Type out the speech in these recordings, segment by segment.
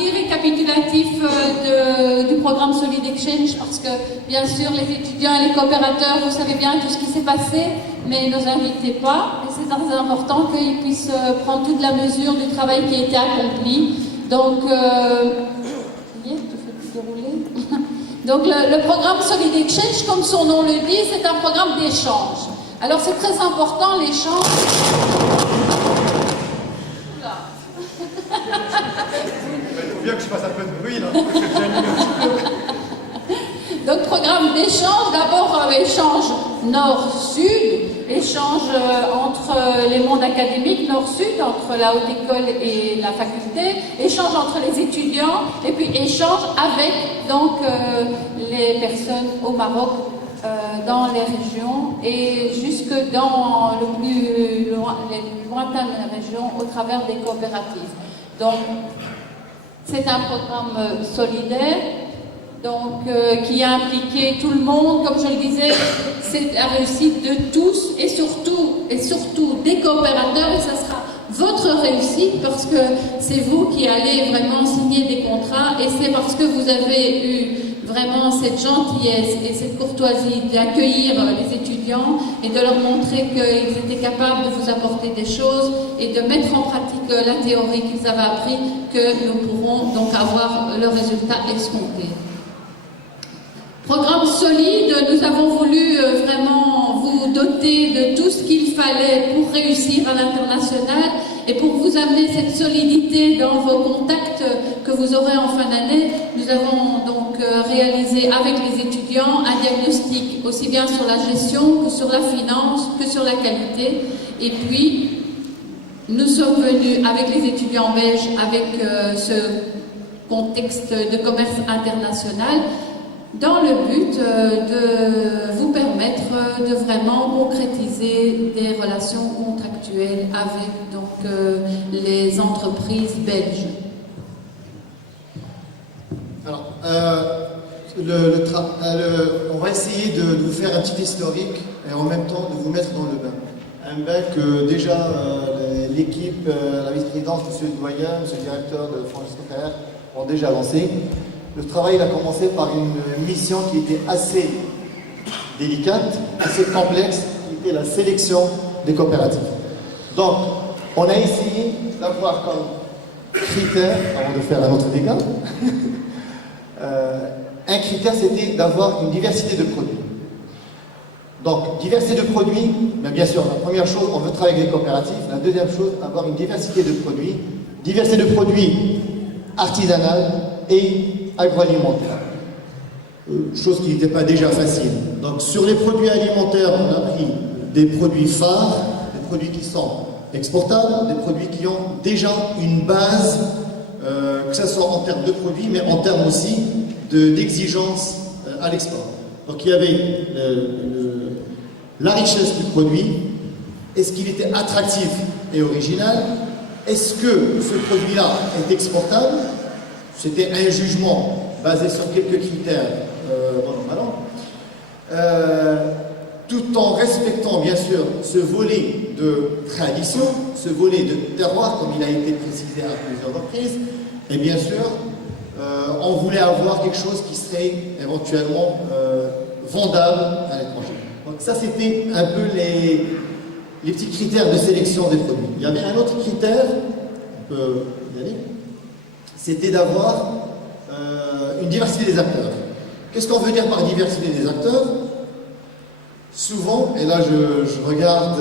petit récapitulatif du programme Solid Exchange, parce que bien sûr les étudiants et les coopérateurs, vous savez bien tout ce qui s'est passé, mais nos invités pas, et c'est très important qu'ils puissent prendre toute la mesure du travail qui a été accompli. Donc, donc le programme Solid Exchange, comme son nom le dit, c'est un programme d'échange. Alors c'est très important l'échange. Il faut bien que je fasse un peu de bruit là. Donc programme d'échange, d'abord échange nord-sud, échange entre les mondes académiques nord-sud, entre la haute école et la faculté, échange entre les étudiants et puis échange avec donc les personnes au Maroc, dans les régions et jusque dans les plus lointaines régions au travers des coopératives. Donc c'est un programme solidaire. Donc, qui a impliqué tout le monde, comme je le disais, c'est la réussite de tous et surtout des coopérateurs, et ça sera votre réussite parce que c'est vous qui allez vraiment signer des contrats et c'est parce que vous avez eu vraiment cette gentillesse et cette courtoisie d'accueillir les étudiants et de leur montrer qu'ils étaient capables de vous apporter des choses et de mettre en pratique la théorie qu'ils avaient appris que nous pourrons donc avoir le résultat escompté. Programme solide, nous avons voulu vraiment vous doter de tout ce qu'il fallait pour réussir à l'international et pour vous amener cette solidité dans vos contacts que vous aurez en fin d'année. Nous avons donc réalisé avec les étudiants un diagnostic aussi bien sur la gestion que sur la finance, que sur la qualité. Et puis, nous sommes venus avec les étudiants belges avec ce contexte de commerce international dans le but de vous permettre de vraiment concrétiser des relations contractuelles avec donc, les entreprises belges. Alors, on va essayer de vous faire un petit historique et en même temps de vous mettre dans le bain. Un bain que déjà l'équipe, la vice-présidence, M. Doyen, M. le directeur de Francisco Ferrer ont déjà lancé. Le travail il a commencé par une mission qui était assez délicate, assez complexe, qui était la sélection des coopératives. Donc, on a essayé d'avoir comme critère, avant de faire un autre dégât, un critère c'était d'avoir une diversité de produits. Donc, diversité de produits, mais bien sûr, la première chose, on veut travailler avec les coopératives. La deuxième chose, avoir une diversité de produits. Diversité de produits artisanale et agroalimentaire. Chose qui n'était pas déjà facile. Donc sur les produits alimentaires, on a pris des produits phares, des produits qui sont exportables, des produits qui ont déjà une base, que ce soit en termes de produits, mais en termes aussi d'exigences à l'export. Donc il y avait la richesse du produit, est-ce qu'il était attractif et original, est-ce que ce produit-là est exportable. C'était un jugement basé sur quelques critères, tout en respectant bien sûr ce volet de tradition, ce volet de terroir, comme il a été précisé à plusieurs reprises, et bien sûr, on voulait avoir quelque chose qui serait éventuellement vendable à l'étranger. Donc ça, c'était un peu les petits critères de sélection des produits. Il y avait un autre critère, on peut y aller, c'était d'avoir une diversité des acteurs. Qu'est-ce qu'on veut dire par diversité des acteurs? Souvent, et là je regarde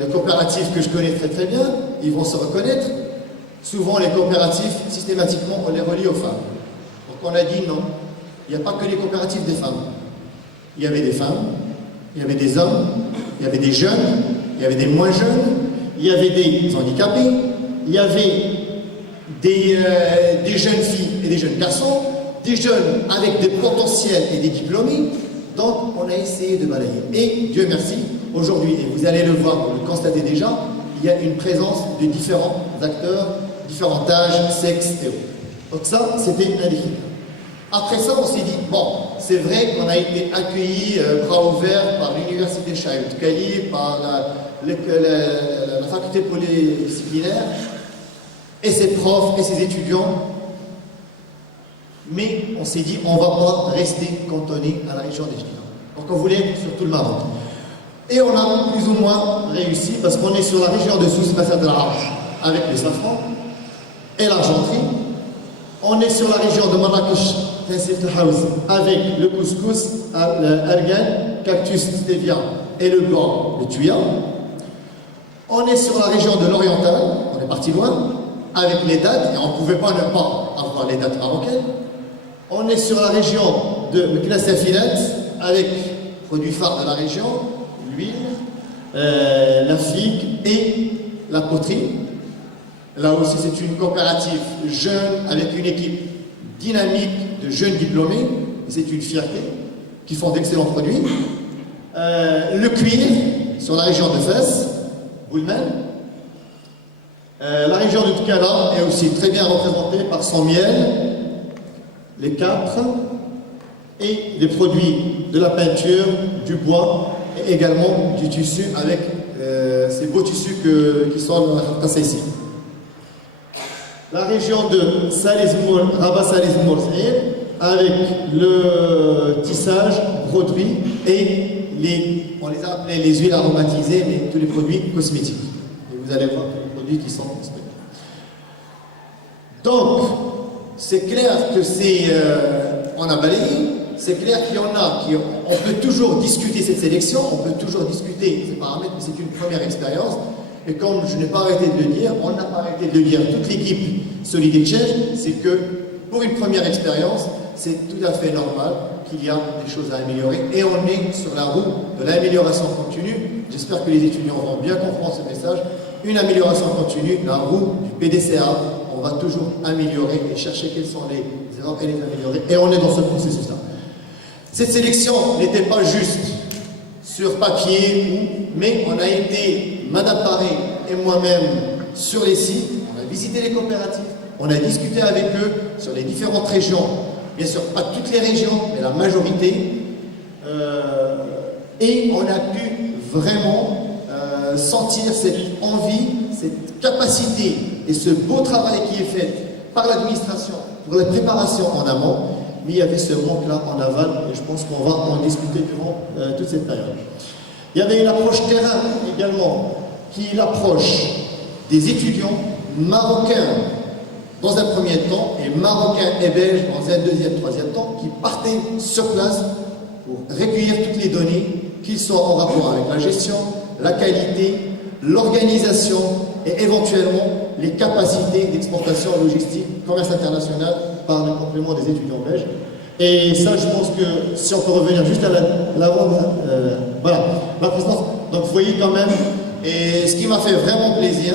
les coopératives que je connais très très bien, ils vont se reconnaître, souvent les coopératives, systématiquement, on les relie aux femmes. Donc on a dit non, il n'y a pas que les coopératives des femmes. Il y avait des femmes, il y avait des hommes, il y avait des jeunes, il y avait des moins jeunes, il y avait des handicapés, il y avait des jeunes filles et des jeunes garçons, des jeunes avec des potentiels et des diplômés. Donc on a essayé de balayer. Et Dieu merci, aujourd'hui, et vous allez le voir, vous le constatez déjà, il y a une présence de différents acteurs, différents âges, sexes et autres. Donc ça, c'était un des critères. Après ça, on s'est dit, bon, c'est vrai qu'on a été accueillis bras ouverts par l'université Chaïd Kali, par la faculté polydisciplinaire, et ses profs et ses étudiants mais on s'est dit on ne va pas rester cantonné à la région des Jdina. Donc on voulait être sur tout le Maroc. Et on a plus ou moins réussi parce qu'on est sur la région de Sousse Bassin de l'Arche avec les safrans et l'argenterie. On est sur la région de Marrakech, avec le couscous, l'ergan, cactus stevia et le blanc, le tuya. On est sur la région de l'Oriental, on est parti loin, avec les dattes, et on ne pouvait pas ne pas avoir les dattes marocaines. On est sur la région de Knessefilet, avec produits phares de la région, l'huile, la figue et la poterie. Là aussi, c'est une coopérative jeune avec une équipe dynamique de jeunes diplômés. C'est une fierté, qui font d'excellents produits. Le cuir, sur la région de Fès, Boulmen. La région de Tkala est aussi très bien représentée par son miel, les câpres et des produits de la peinture, du bois et également du tissu avec ces beaux tissus qui sont dans la Khatta ici. La région de Rabat Salizmour avec le tissage, broderie et on les a appelés les huiles aromatisées, mais tous les produits cosmétiques. Et vous allez voir tous les produits qui sont cosmétiques. Donc, c'est clair que on a balayé, c'est clair qu'il y en a on peut toujours discuter cette sélection, on peut toujours discuter ces paramètres, mais c'est une première expérience. Et comme je n'ai pas arrêté de le dire, on n'a pas arrêté de le dire, toute l'équipe Solid Exchange, c'est que pour une première expérience, c'est tout à fait normal qu'il y a des choses à améliorer. Et on est sur la roue de l'amélioration continue. J'espère que les étudiants vont bien comprendre ce message. Une amélioration continue, la roue du PDCA, on va toujours améliorer et chercher quelles sont les erreurs et les améliorer. Et on est dans ce processus-là. Cette sélection n'était pas juste sur papier, mais on a été, Madame Paré et moi-même, sur les sites, on a visité les coopératives, on a discuté avec eux sur les différentes régions, bien sûr pas toutes les régions, mais la majorité, et on a pu vraiment sentir cette envie, cette capacité et ce beau travail qui est fait par l'administration pour la préparation en amont, mais il y avait ce manque-là en aval, et je pense qu'on va en discuter durant toute cette période. Il y avait une approche terrain également, qui est l'approche des étudiants marocains dans un premier temps, et marocains et belges dans un deuxième, troisième temps, qui partaient sur place pour recueillir toutes les données, qu'ils soient en rapport avec la gestion, la qualité, l'organisation et éventuellement les capacités d'exportation logistique, commerce international par le complément des étudiants belges. Et ça, je pense que si on peut revenir juste à voilà, la présidence. Donc vous voyez quand même, et ce qui m'a fait vraiment plaisir,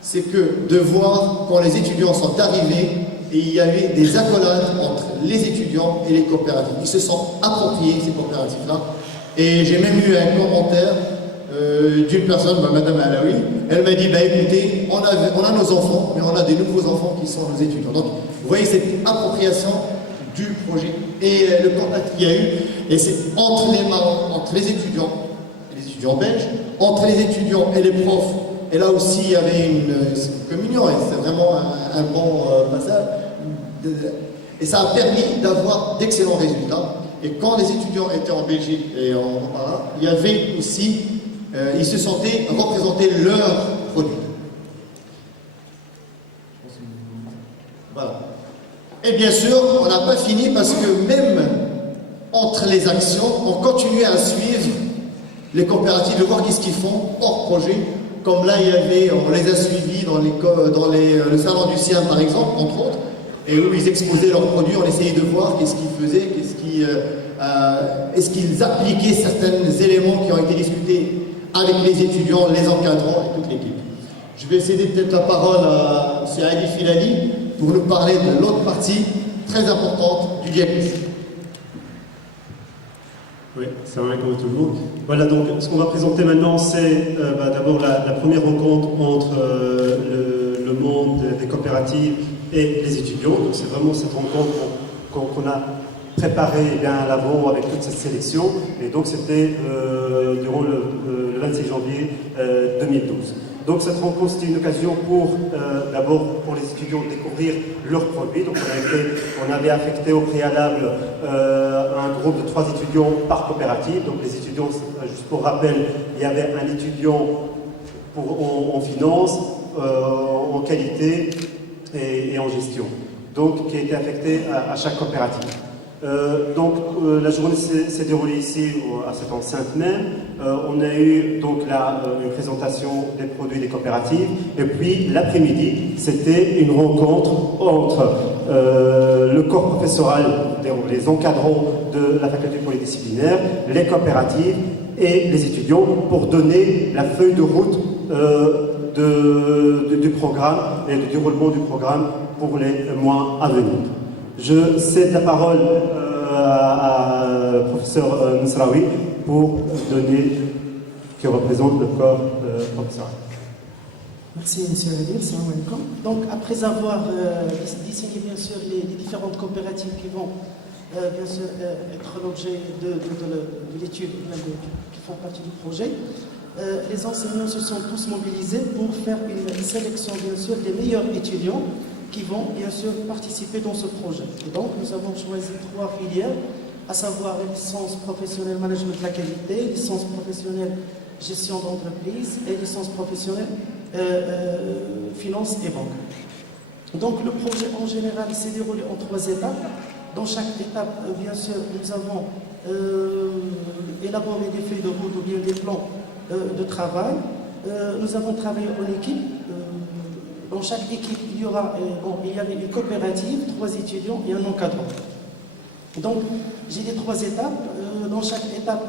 c'est que de voir quand les étudiants sont arrivés, et il y avait des accolades entre les étudiants et les coopératives. Ils se sont appropriés ces coopératives-là. Et j'ai même eu un commentaire d'une personne, Madame Alaoui, elle m'a dit, écoutez, on a nos enfants, mais on a des nouveaux enfants qui sont nos étudiants. Donc, vous voyez cette appropriation du projet et le contact qu'il y a eu, et c'est entre les étudiants et les étudiants belges, entre les étudiants et les profs, et là aussi il y avait une communion, et c'est vraiment un bon passage, et ça a permis d'avoir d'excellents résultats. Et quand les étudiants étaient en Belgique et en Parla, il y avait aussi, ils se sentaient représenter leurs produits. Voilà. Et bien sûr, on n'a pas fini parce que même entre les actions, on continuait à suivre les coopératives, de voir qu'est-ce qu'ils font hors projet. Comme là, on les a suivis dans le salon du Siam, par exemple, entre autres, et où ils exposaient leurs produits, on essayait de voir qu'est-ce qu'ils faisaient, est-ce qu'ils appliquaient certains éléments qui ont été discutés avec les étudiants, les encadrants et toute l'équipe. Je vais céder peut-être la parole à M. Ali Filali pour nous parler de l'autre partie très importante du diagnostic. Oui, salam alaikum tout le monde. Voilà, donc ce qu'on va présenter maintenant, c'est d'abord la première rencontre entre le monde des coopératives et les étudiants. Donc c'est vraiment cette rencontre qu'on a préparée bien à l'avant avec toute cette sélection. Et donc c'était durant le 26 janvier 2012. Donc cette rencontre, c'était une occasion pour, d'abord, pour les étudiants de découvrir leurs produits. Donc on avait affecté au préalable un groupe de 3 étudiants par coopérative. Donc les étudiants, juste pour rappel, il y avait un étudiant en finance, en qualité et en gestion, donc qui a été affecté à chaque coopérative. La journée s'est déroulée ici à cette enceinte même. On a eu donc là une présentation des produits des coopératives, et puis l'après-midi c'était une rencontre entre le corps professoral, les encadrants de la faculté polydisciplinaire, les coopératives et les étudiants pour donner la feuille de route du programme et du déroulement du programme pour les mois à venir. Je cède la parole à professeur Nsraoui pour qui représente le corps professoral. Merci, monsieur Adil. Salam alaikum. Donc, après avoir désigné bien sûr les différentes coopératives qui vont bien sûr être l'objet de l'étude, qui font partie du projet, les enseignants se sont tous mobilisés pour faire une sélection bien sûr des meilleurs étudiants qui vont bien sûr participer dans ce projet. Et donc nous avons choisi 3 filières, à savoir la licence professionnelle management de la qualité, licence professionnelle gestion d'entreprise et licence professionnelle finance et banque. Donc le projet en général s'est déroulé en 3 étapes. Dans chaque étape, bien sûr, nous avons élaboré des feuilles de route ou bien des plans de travail. Nous avons travaillé en équipe. Dans chaque équipe, il y avait une coopérative, 3 étudiants et un encadrant. Donc, j'ai les 3 étapes. Dans chaque étape,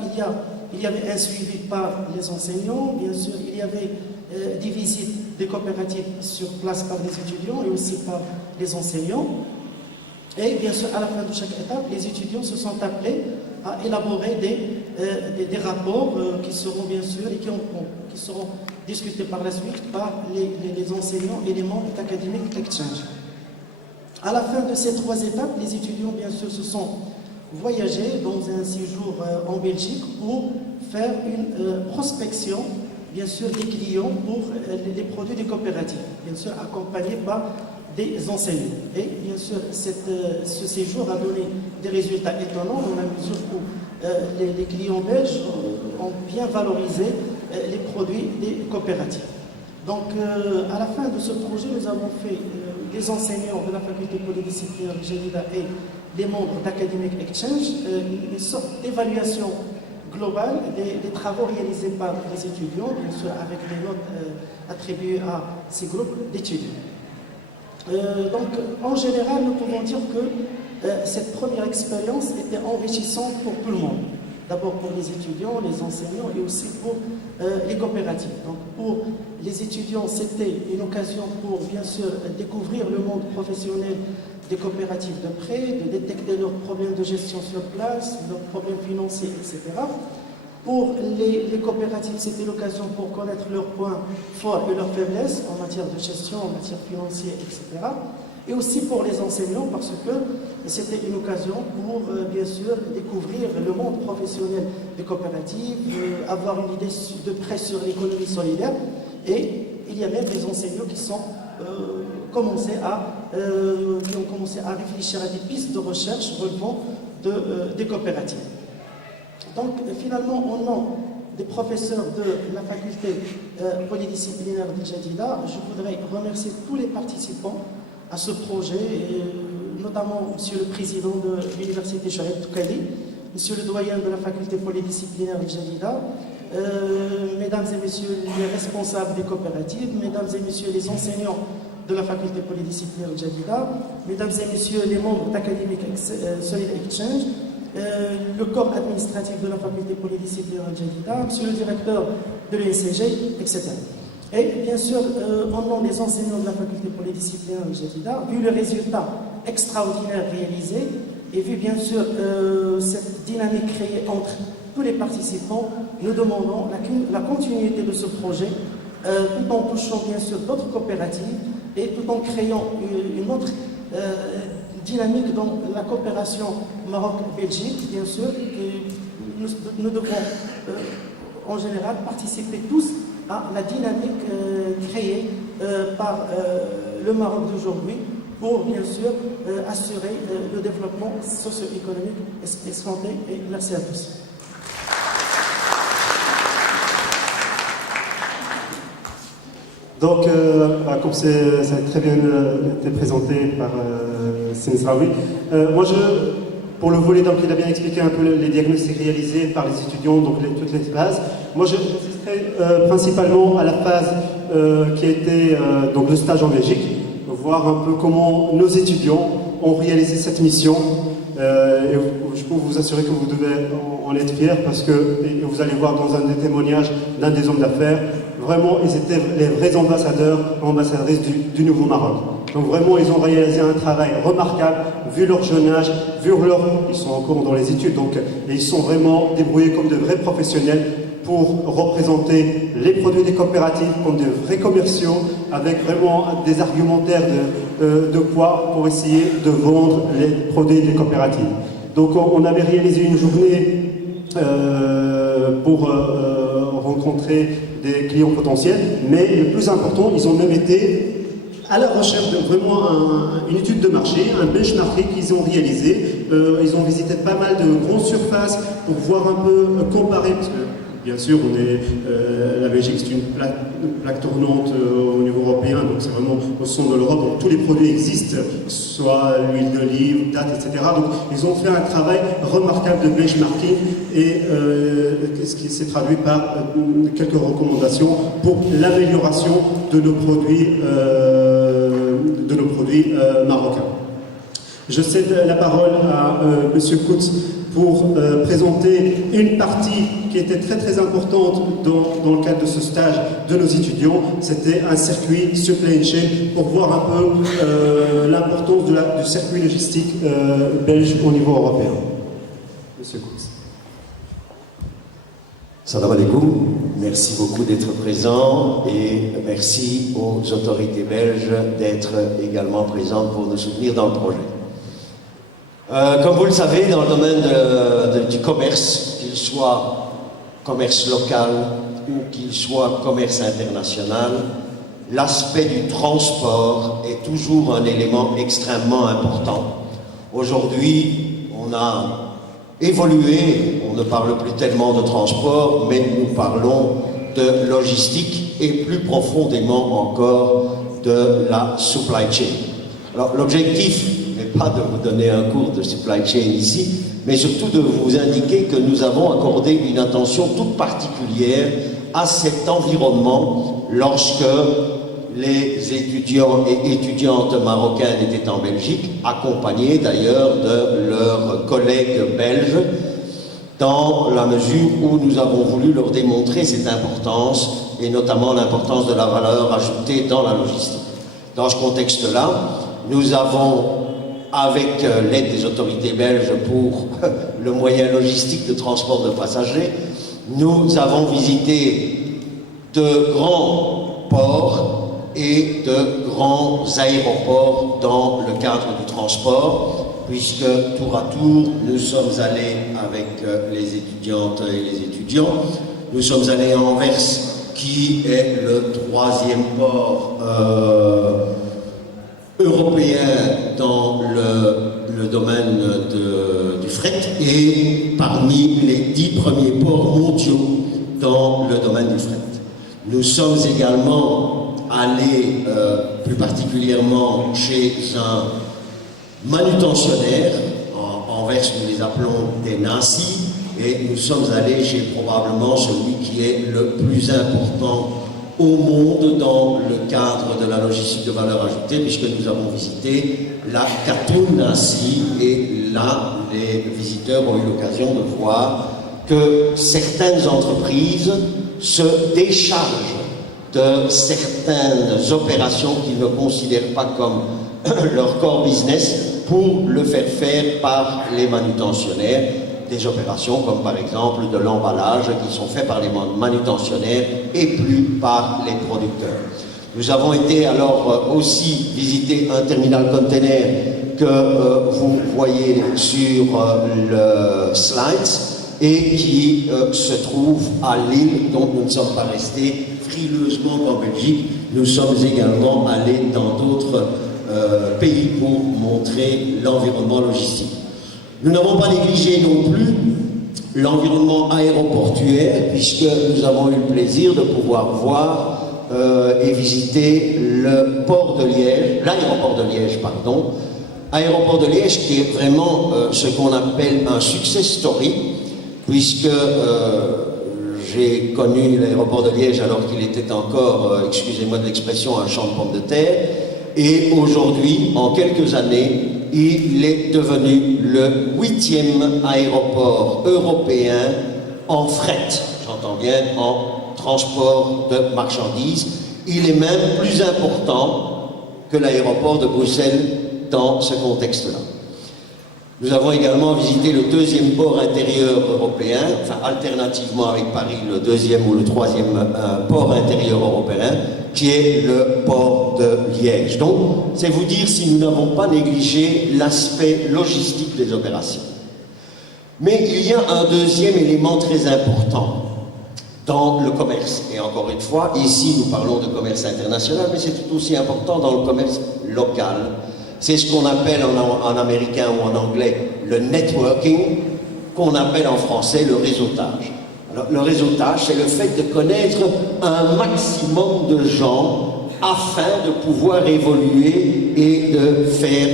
il y avait un suivi par les enseignants. Bien sûr, il y avait des visites des coopératives sur place par les étudiants et aussi par les enseignants. Et bien sûr, à la fin de chaque étape, les étudiants se sont appelés à élaborer des rapports qui seront bien sûr et qui seront discutés par la suite par les enseignants et les membres d'académique exchange. À la fin de ces 3 étapes, les étudiants bien sûr se sont voyagés dans un séjour en Belgique pour faire une prospection bien sûr des clients pour les produits des coopératives, bien sûr accompagnés par des enseignants. Et bien sûr, ce séjour a donné des résultats étonnants dans la mesure où les clients belges ont bien valorisé les produits des coopératives. Donc, à la fin de ce projet, nous avons fait, les enseignants de la faculté polydisciplinaire de Jalida et les membres d'Academic Exchange, une sorte d'évaluation globale des travaux réalisés par les étudiants, bien sûr avec les notes attribuées à ces groupes d'étudiants. Donc, en général, nous pouvons dire que cette première expérience était enrichissante pour tout le monde. D'abord pour les étudiants, les enseignants et aussi pour les coopératives. Donc, pour les étudiants, c'était une occasion pour, bien sûr, découvrir le monde professionnel des coopératives de près, de détecter leurs problèmes de gestion sur place, leurs problèmes financiers, etc. Pour les coopératives, c'était l'occasion pour connaître leurs points forts et leurs faiblesses en matière de gestion, en matière financière, etc. Et aussi pour les enseignants, parce que c'était une occasion pour, bien sûr, découvrir le monde professionnel des coopératives, avoir une idée de près sur l'économie solidaire. Et il y a même des enseignants qui ont commencé à réfléchir à des pistes de recherche relevant des coopératives. Donc, finalement, au nom des professeurs de la faculté polydisciplinaire de Jadida, je voudrais remercier tous les participants à ce projet, et notamment Monsieur le Président de l'Université Chahed Toukali, Monsieur le Doyen de la faculté polydisciplinaire de Jadida, Mesdames et Messieurs les responsables des coopératives, Mesdames et Messieurs les enseignants de la faculté polydisciplinaire de Jadida, Mesdames et Messieurs les membres d'Academic Solid Exchange, le corps administratif de la faculté polydisciplinaire de Jadida, Monsieur le directeur de l'UNCG, etc. Et bien sûr, au nom des enseignants de la faculté polydisciplinaire de Jadida, vu le résultat extraordinaire réalisé et vu bien sûr cette dynamique créée entre tous les participants, nous demandons la continuité de ce projet tout en touchant bien sûr d'autres coopératives et tout en créant une autre dynamique dans la coopération Maroc-Belgique, bien sûr, que nous devons en général participer tous à la dynamique créée par le Maroc d'aujourd'hui pour bien sûr assurer le développement socio-économique escompté. Et merci à tous. Donc, comme ça a très bien été présenté par Sinsraoui, moi pour le volet, donc il a bien expliqué un peu les diagnostics réalisés par les étudiants, donc toutes les phases. Moi j'insisterai principalement à la phase qui a été donc le stage en Belgique, voir un peu comment nos étudiants ont réalisé cette mission. Et je peux vous assurer que vous devez en être fiers parce que vous allez voir dans un des témoignages d'un des hommes d'affaires, vraiment ils étaient les vrais ambassadeurs, ambassadrices du Nouveau Maroc. Donc vraiment ils ont réalisé un travail remarquable, vu leur jeune âge, ils sont encore dans les études, donc ils sont vraiment débrouillés comme de vrais professionnels pour représenter les produits des coopératives comme de vrais commerciaux, avec vraiment des argumentaires de poids pour essayer de vendre les produits des coopératives. Donc on avait réalisé une journée pour rencontrer des clients potentiels, mais le plus important, ils ont même été à la recherche de vraiment une étude de marché, un benchmarking qu'ils ont réalisé. Ils ont visité pas mal de grandes surfaces pour voir un peu comparer, parce que bien sûr, la Belgique c'est une plaque tournante au niveau européen, donc c'est vraiment au centre de l'Europe, donc tous les produits existent, soit l'huile d'olive, dattes, etc. Donc ils ont fait un travail remarquable de benchmarking et ce qui s'est traduit par quelques recommandations pour l'amélioration de nos produits marocains. Je cède la parole à M. Koutz pour présenter une partie qui était très très importante dans le cadre de ce stage de nos étudiants. C'était un circuit supply chain pour voir un peu l'importance du circuit logistique belge au niveau européen. M. Koutz. Salam alaikum, merci beaucoup d'être présent et merci aux autorités belges d'être également présentes pour nous soutenir dans le projet. Comme vous le savez, dans le domaine du commerce, qu'il soit commerce local ou qu'il soit commerce international, l'aspect du transport est toujours un élément extrêmement important. Aujourd'hui, on a évolué, on ne parle plus tellement de transport, mais nous parlons de logistique et plus profondément encore de la supply chain. Alors l'objectif n'est pas de vous donner un cours de supply chain ici, mais surtout de vous indiquer que nous avons accordé une attention toute particulière à cet environnement lorsque les étudiants et étudiantes marocains étaient en Belgique, accompagnés d'ailleurs de leurs collègues belges, dans la mesure où nous avons voulu leur démontrer cette importance, et notamment l'importance de la valeur ajoutée dans la logistique. Dans ce contexte-là, nous avons, avec l'aide des autorités belges pour le moyen logistique de transport de passagers, nous avons visité de grands ports et de grands aéroports dans le cadre du transport, puisque tour à tour, nous sommes allés avec les étudiantes et les étudiants. Nous sommes allés à Anvers, qui est le troisième port européen dans le domaine du fret et parmi les 10 premiers ports mondiaux dans le domaine du fret. Nous sommes également allés plus particulièrement chez un manutentionnaire, en Anvers nous les appelons des Nancy, et nous sommes allés chez probablement celui qui est le plus important au monde dans le cadre de la logistique de valeur ajoutée, puisque nous avons visité la Katoun Nancy, et là les visiteurs ont eu l'occasion de voir que certaines entreprises se déchargent de certaines opérations qu'ils ne considèrent pas comme leur core business pour le faire par les manutentionnaires, des opérations comme par exemple de l'emballage qui sont faits par les manutentionnaires et plus par les producteurs. Nous avons été alors aussi visiter un terminal container que vous voyez sur le slide et qui se trouve à Lille, donc nous ne sommes pas restés frileusement qu'en Belgique, nous sommes également allés dans d'autres pays pour montrer l'environnement logistique. Nous n'avons pas négligé non plus l'environnement aéroportuaire, puisque nous avons eu le plaisir de pouvoir voir et visiter le port de Liège, l'aéroport de Liège, pardon. Aéroport de Liège qui est vraiment ce qu'on appelle un success story, puisque j'ai connu l'aéroport de Liège alors qu'il était encore, excusez-moi de l'expression, un champ de pommes de terre, et aujourd'hui, en quelques années, il est devenu le 8e aéroport européen en fret, j'entends bien en transport de marchandises. Il est même plus important que l'aéroport de Bruxelles dans ce contexte-là. Nous avons également visité le 2e port intérieur européen, enfin alternativement avec Paris, le 2e ou le 3e port intérieur européen, qui est le port de Liège. Donc, c'est vous dire si nous n'avons pas négligé l'aspect logistique des opérations. Mais il y a un deuxième élément très important dans le commerce. Et encore une fois, ici nous parlons de commerce international, mais c'est tout aussi important dans le commerce local. C'est ce qu'on appelle en américain ou en anglais le networking, qu'on appelle en français le réseautage. Alors, le réseautage, c'est le fait de connaître un maximum de gens afin de pouvoir évoluer et de faire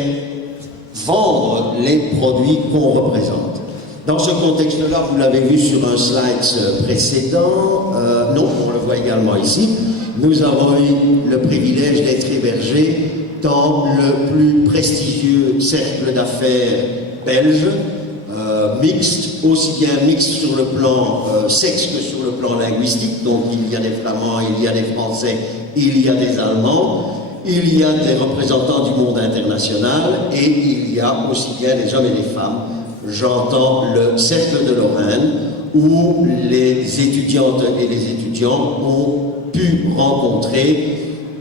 vendre les produits qu'on représente. Dans ce contexte-là, vous l'avez vu sur un slide précédent, non, on le voit également ici, nous avons eu le privilège d'être hébergés dans le plus prestigieux cercle d'affaires belge, mixte, aussi bien mixte sur le plan sexe que sur le plan linguistique. Donc il y a des Flamands, il y a des Français, il y a des Allemands, il y a des représentants du monde international et il y a aussi bien des hommes et des femmes. J'entends le cercle de Lorraine où les étudiantes et les étudiants ont pu rencontrer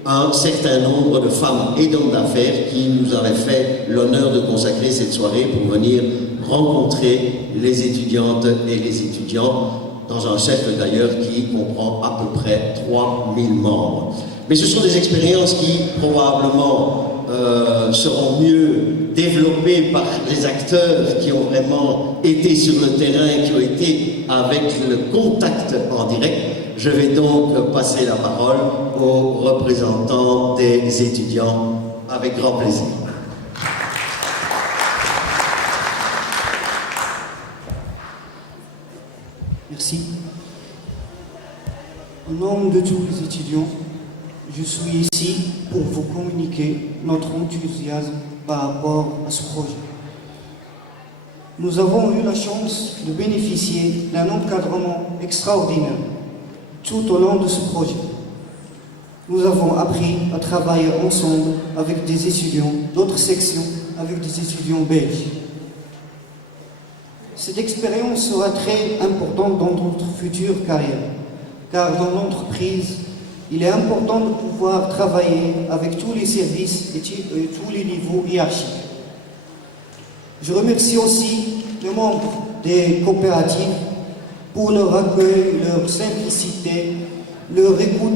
un certain nombre de femmes et d'hommes d'affaires qui nous avaient fait l'honneur de consacrer cette soirée pour venir rencontrer les étudiantes et les étudiants dans un cercle d'ailleurs qui comprend à peu près 3000 membres. Mais ce sont des expériences qui probablement seront mieux développées par les acteurs qui ont vraiment été sur le terrain, qui ont été avec le contact en direct. Je vais donc passer la parole aux représentants des étudiants avec grand plaisir. Merci. Au nom de tous les étudiants, je suis ici pour vous communiquer notre enthousiasme par rapport à ce projet. Nous avons eu la chance de bénéficier d'un encadrement extraordinaire tout au long de ce projet. Nous avons appris à travailler ensemble avec des étudiants d'autres sections, avec des étudiants belges. Cette expérience sera très importante dans notre future carrière, car dans l'entreprise, il est important de pouvoir travailler avec tous les services et tous les niveaux hiérarchiques. Je remercie aussi les membres des coopératives pour leur accueil, leur simplicité, leur écoute,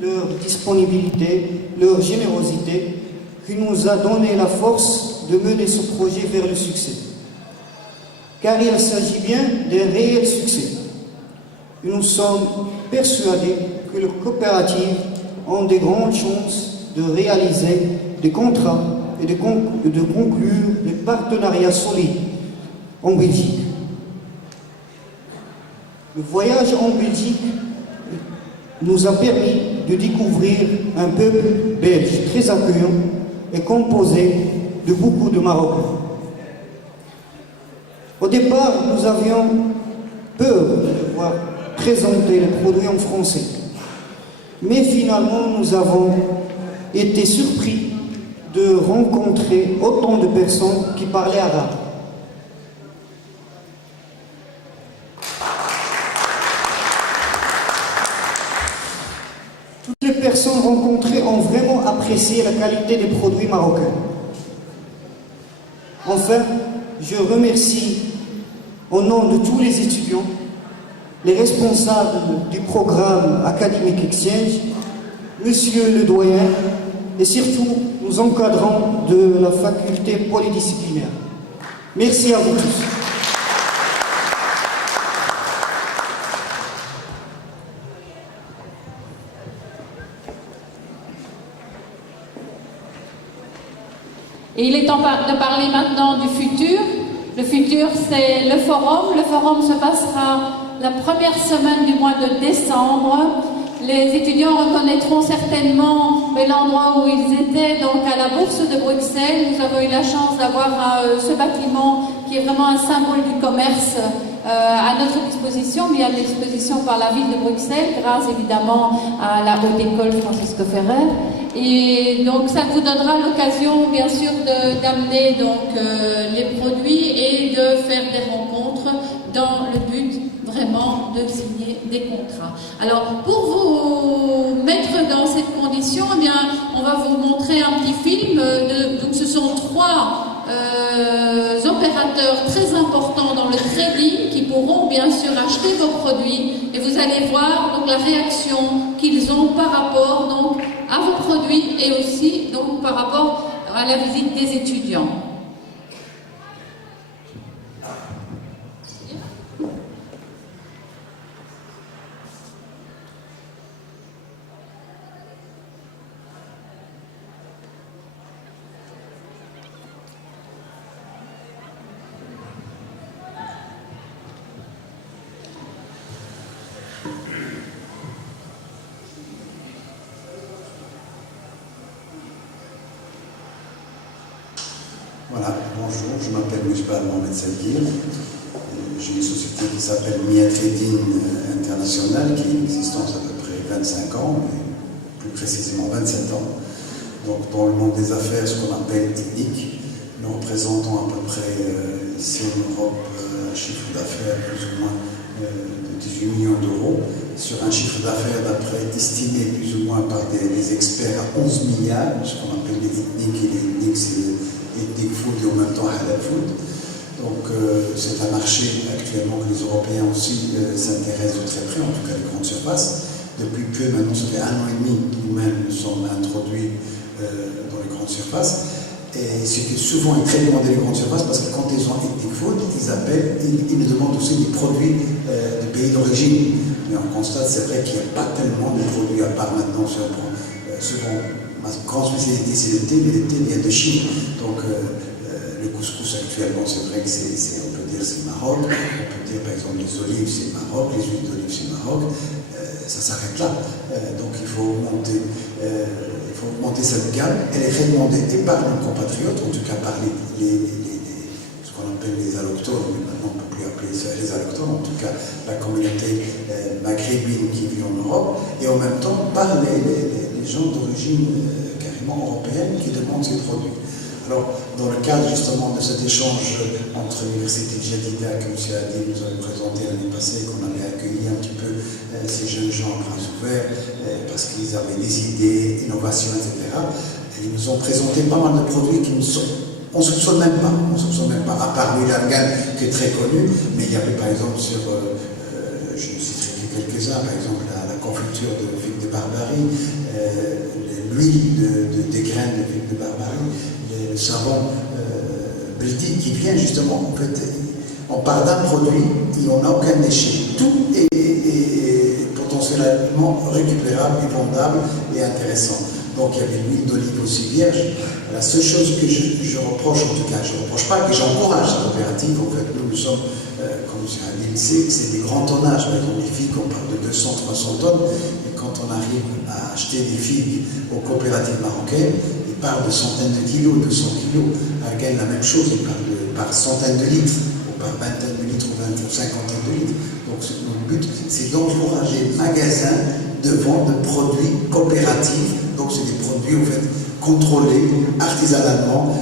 leur disponibilité, leur générosité, qui nous a donné la force de mener ce projet vers le succès. Car il s'agit bien d'un réel succès. Nous sommes persuadés que les coopératives ont de grandes chances de réaliser des contrats et de conclure des partenariats solides en Belgique. Le voyage en Belgique nous a permis de découvrir un peuple belge très accueillant et composé de beaucoup de Marocains. Au départ, nous avions peur de devoir présenter les produits en français. Mais finalement, nous avons été surpris de rencontrer autant de personnes qui parlaient arabe. Toutes les personnes rencontrées ont vraiment apprécié la qualité des produits marocains. Enfin, je remercie au nom de tous les étudiants les responsables du programme Academic Exchange, Monsieur le doyen et surtout nos encadrants de la faculté polydisciplinaire. Merci à vous tous. Et il est temps de parler maintenant du futur. Le futur, c'est le forum. Le forum se passera la première semaine du mois de décembre. Les étudiants reconnaîtront certainement l'endroit où ils étaient, donc à la Bourse de Bruxelles. Nous avons eu la chance d'avoir ce bâtiment qui est vraiment un symbole du commerce à notre disposition, mis à disposition par la ville de Bruxelles, grâce évidemment à la Haute École Francisco Ferrer. Et donc ça vous donnera l'occasion bien sûr d'amener donc les produits et de faire des rencontres dans le but vraiment de signer des contrats. Alors pour vous mettre dans cette condition, eh bien, on va vous montrer un petit film. Donc ce sont 3 opérateurs très importants dans le trading qui pourront bien sûr acheter vos produits et vous allez voir donc la réaction qu'ils ont par rapport donc à vos produits et aussi donc par rapport à la visite des étudiants. Voilà, bonjour, je m'appelle Moujbal Mohamed Salguir. J'ai une société qui s'appelle Mia Trading International, qui a une existence à peu près 25 ans, mais plus précisément 27 ans. Donc dans le monde des affaires, ce qu'on appelle ethnique, nous représentons à peu près ici en Europe un chiffre d'affaires plus ou moins de 18 millions d'euros, sur un chiffre d'affaires d'après estimé plus ou moins par des experts à 11 milliards, ce qu'on appelle les ethniques, et les ethniques c'est ethnic food et en même temps halal food. Donc c'est un marché actuellement que les Européens aussi s'intéressent de très près, en tout cas les grandes surfaces. Depuis peu, maintenant ça fait 1 an et demi, nous-mêmes nous sommes introduits dans les grandes surfaces. Et ce qui souvent est très demandé les grandes surfaces, parce que quand ils ont ethnic food, ils nous demandent aussi des produits du pays d'origine. Mais on constate, c'est vrai qu'il n'y a pas tellement de produits, à part maintenant, si on prend souvent. Ma grande spécialité c'est le thé, mais le thé vient de Chine. Donc le couscous actuellement, c'est vrai que on peut dire c'est Maroc, on peut dire par exemple les olives c'est Maroc, les huiles d'olive c'est Maroc, ça s'arrête là. Donc il faut augmenter cette gamme. Elle est très demandée et par nos compatriotes, en tout cas par ce qu'on appelle les allochtones, mais maintenant on ne peut plus appeler ça les allochtones, en tout cas la communauté maghrébine qui vit en Europe, et en même temps par les gens d'origine carrément européenne qui demandent ces produits. Alors, dans le cadre justement de cet échange entre l'Université de Jadida, que M. Hadi nous avait présenté l'année passée, qu'on avait accueilli un petit peu ces jeunes gens à bras ouverts, parce qu'ils avaient des idées, innovations, etc. Et ils nous ont présenté pas mal de produits qui on ne soupçonne même pas, à part l'Ulangan qui est très connu, mais il y avait par exemple je ne citerai que quelques-uns, par exemple la confiture de figues de Barbarie, l'huile des graines de figues de Barbarie, le savon Beldi qui vient justement, en fait, on parle d'un produit et on n'a aucun déchet. Tout est potentiellement récupérable et vendable et intéressant. Donc il y avait l'huile d'olive aussi vierge. La seule chose que je reproche, en tout cas, je ne reproche pas, que j'encourage cette coopérative, en fait, nous sommes, comme M. Adil sait, c'est des grands tonnages. Par exemple, les figues, on parle de 200-300 tonnes, et quand on arrive à acheter des figues aux coopératives marocaines, ils parlent de centaines de kilos, 200 kilos. À Gaël, la même chose, ils parlent par centaines de litres, ou par vingtaines de litres, ou cinquantaines de litres. Donc notre but, c'est d'encourager les magasins de vente de produits coopératifs. Donc c'est des produits, en fait, contrôlés, artisanalement,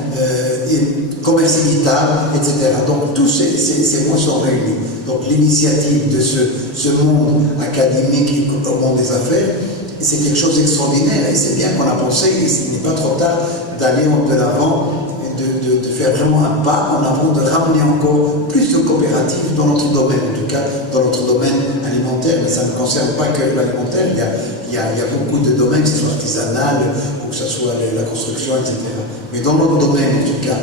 commercialisables, etc. Donc tous ces mots sont réunis. Donc l'initiative de ce monde académique et au monde des affaires, c'est quelque chose d'extraordinaire et c'est bien qu'on a pensé, et ce n'est pas trop tard d'aller de l'avant et de faire vraiment un pas en avant, de ramener encore plus de coopératives dans notre domaine, en tout cas dans notre domaine alimentaire, mais ça ne concerne pas que l'alimentaire, il y a beaucoup de domaines, que ce soit artisanal ou que ce soit la construction, etc. Mais dans notre domaine, en tout cas,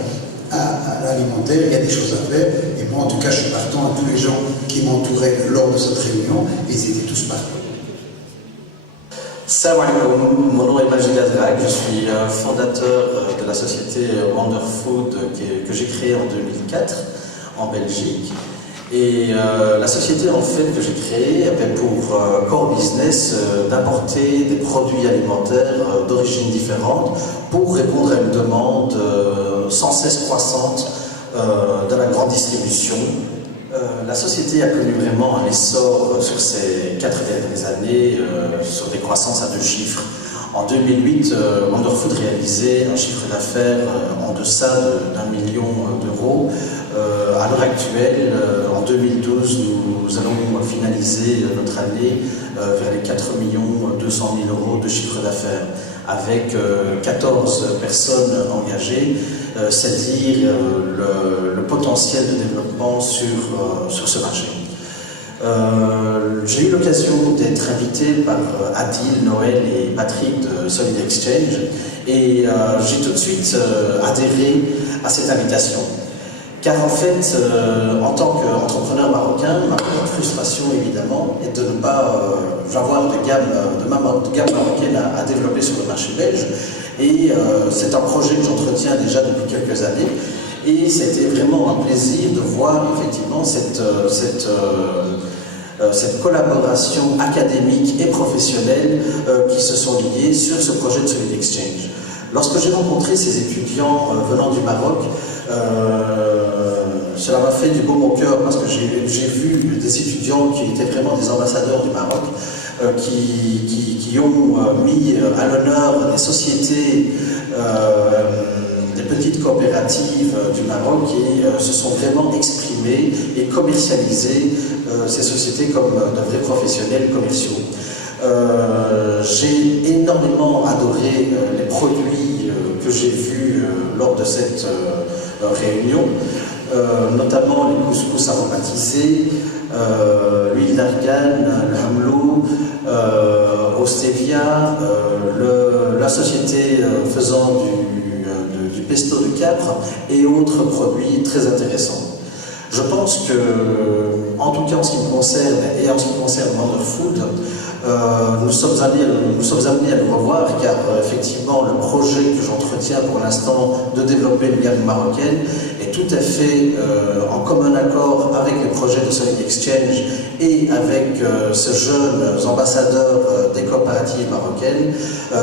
à l'alimentaire, il y a des choses à faire, et moi en tout cas je suis partant à tous les gens qui m'entouraient lors de cette réunion, ils étaient tous partants. Salam alaikum, mon nom est Majid Azrak, je suis fondateur de la société Wonder Food que j'ai créée en 2004 en Belgique. Et la société en fait que j'ai créée avait pour core business d'apporter des produits alimentaires d'origine différente pour répondre à une demande sans cesse croissante de la grande distribution. La société a connu vraiment un essor sur ces 4 dernières années, sur des croissances à 2 chiffres. En 2008, Wonder Food réalisait un chiffre d'affaires en deçà d'1 million d'euros. À l'heure actuelle, en 2012, nous allons finaliser notre année vers les 4 200 000 euros de chiffre d'affaires, avec 14 personnes engagées, c'est dire le potentiel de développement sur ce marché. J'ai eu l'occasion d'être invité par Adil, Noël et Patrick de Solid Exchange et j'ai tout de suite adhéré à cette invitation. Car en fait, en tant qu'entrepreneur marocain, ma grande frustration évidemment est de ne pas avoir de gamme marocaine à développer sur le marché belge. Et c'est un projet que j'entretiens déjà depuis quelques années. Et c'était vraiment un plaisir de voir effectivement cette collaboration académique et professionnelle qui se sont liées sur ce projet de Solid Exchange. Lorsque j'ai rencontré ces étudiants venant du Maroc, cela m'a fait du baume au cœur parce que j'ai vu des étudiants qui étaient vraiment des ambassadeurs du Maroc, qui ont mis à l'honneur des sociétés, des petites coopératives du Maroc et se sont vraiment exprimés et commercialisés ces sociétés comme de vrais professionnels commerciaux. J'ai énormément adoré les produits que j'ai vus lors de cette réunion, notamment les couscous aromatisés, l'huile d'argan, le hamelou, au stevia, la société faisant du pesto de capre et autres produits très intéressants. Je pense que, en tout cas en ce qui me concerne et en ce qui concerne Wonder Food, nous sommes amenés à nous revoir car effectivement le projet que j'entretiens pour l'instant de développer une gamme marocaine est tout à fait en commun accord avec les projets de Solid Exchange et avec ces jeunes ambassadeurs des coopératives marocaines,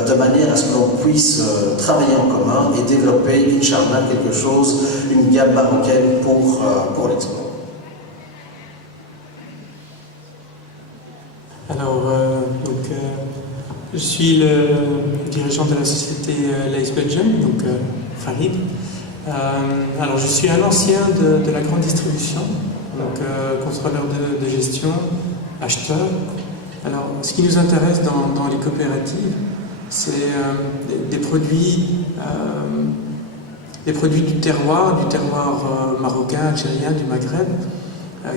de manière à ce que l'on puisse travailler en commun et développer, Inch'Allah, quelque chose, une gamme marocaine pour l'export. Alors, je suis le dirigeant de la société Lays Belgium, donc Farid. Alors, je suis un ancien de la grande distribution, donc contrôleur de gestion, acheteur. Alors, ce qui nous intéresse dans les coopératives, c'est des produits du terroir marocain, algérien, du Maghreb,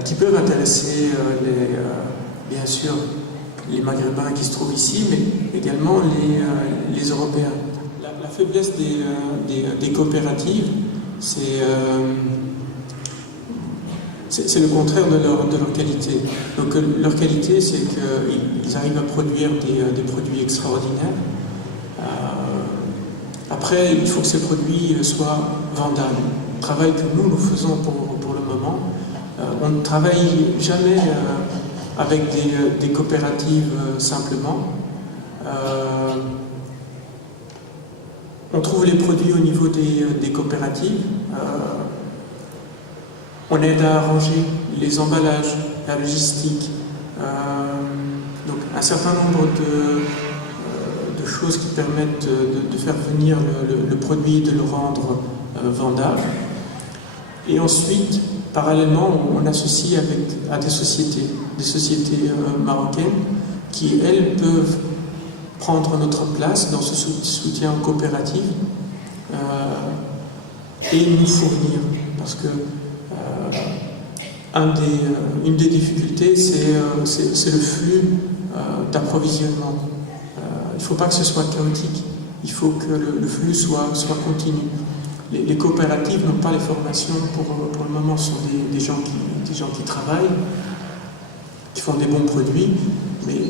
qui peuvent intéresser bien sûr les Maghrébins qui se trouvent ici, mais également les Européens. La faiblesse des coopératives, c'est le contraire de leur qualité. Donc leur qualité, c'est qu'ils arrivent à produire des produits extraordinaires. Après, il faut que ces produits soient vendables. Le travail que nous faisons pour le moment, on ne travaille jamais avec des coopératives simplement. On trouve les produits au niveau des coopératives. On aide à arranger les emballages, la logistique. Donc un certain nombre de choses qui permettent de faire venir le produit et de le rendre vendable. Et ensuite, parallèlement, on associe à des sociétés marocaines qui, elles, peuvent prendre notre place dans ce soutien coopératif et nous fournir. Parce que une des difficultés, c'est le flux d'approvisionnement. Il ne faut pas que ce soit chaotique, il faut que le flux soit continu. Les coopératives n'ont pas les formations pour le moment, ce sont des gens qui travaillent, qui font des bons produits, mais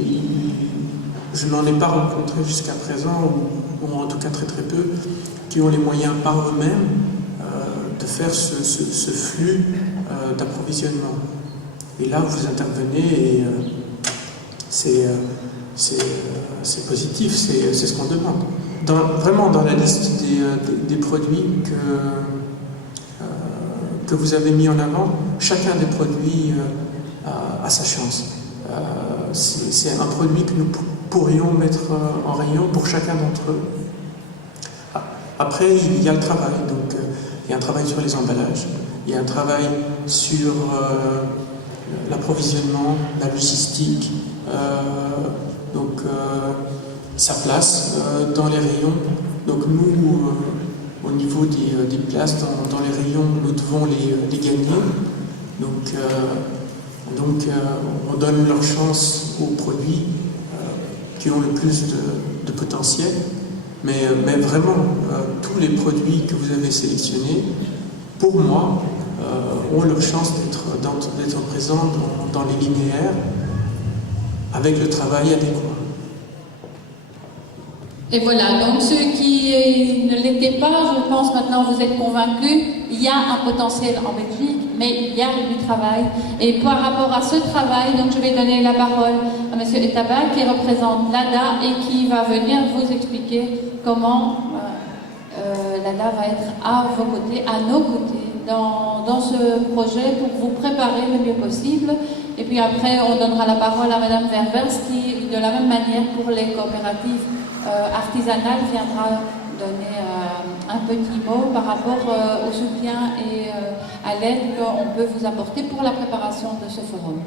je n'en ai pas rencontré jusqu'à présent, ou en tout cas très très peu, qui ont les moyens par eux-mêmes de faire ce flux d'approvisionnement. Et là, vous intervenez et c'est positif, c'est ce qu'on demande. Vraiment dans la liste des produits que vous avez mis en avant, chacun des produits a sa chance. C'est un produit que nous pourrions mettre en rayon pour chacun d'entre eux. Après, il y a le travail. Donc, il y a un travail sur les emballages, il y a un travail sur l'approvisionnement, la logistique, sa place dans les rayons. Donc nous, au niveau des places dans les rayons, nous devons les gagner. Donc on donne leur chance aux produits qui ont le plus de potentiel. Mais vraiment, tous les produits que vous avez sélectionnés, pour moi, ont leur chance d'être présents dans les linéaires avec le travail adéquat. Et voilà, donc ceux qui ne l'étaient pas, je pense maintenant vous êtes convaincus, il y a un potentiel en Belgique, mais il y a du travail. Et par rapport à ce travail, donc je vais donner la parole à M. Etaba qui représente l'ADA et qui va venir vous expliquer comment l'ADA va être à vos côtés, à nos côtés, dans ce projet pour vous préparer le mieux possible. Et puis après, on donnera la parole à Mme Ververs qui, de la même manière pour les coopératives artisanales, viendra donner un petit mot par rapport au soutien et à l'aide qu'on peut vous apporter pour la préparation de ce forum.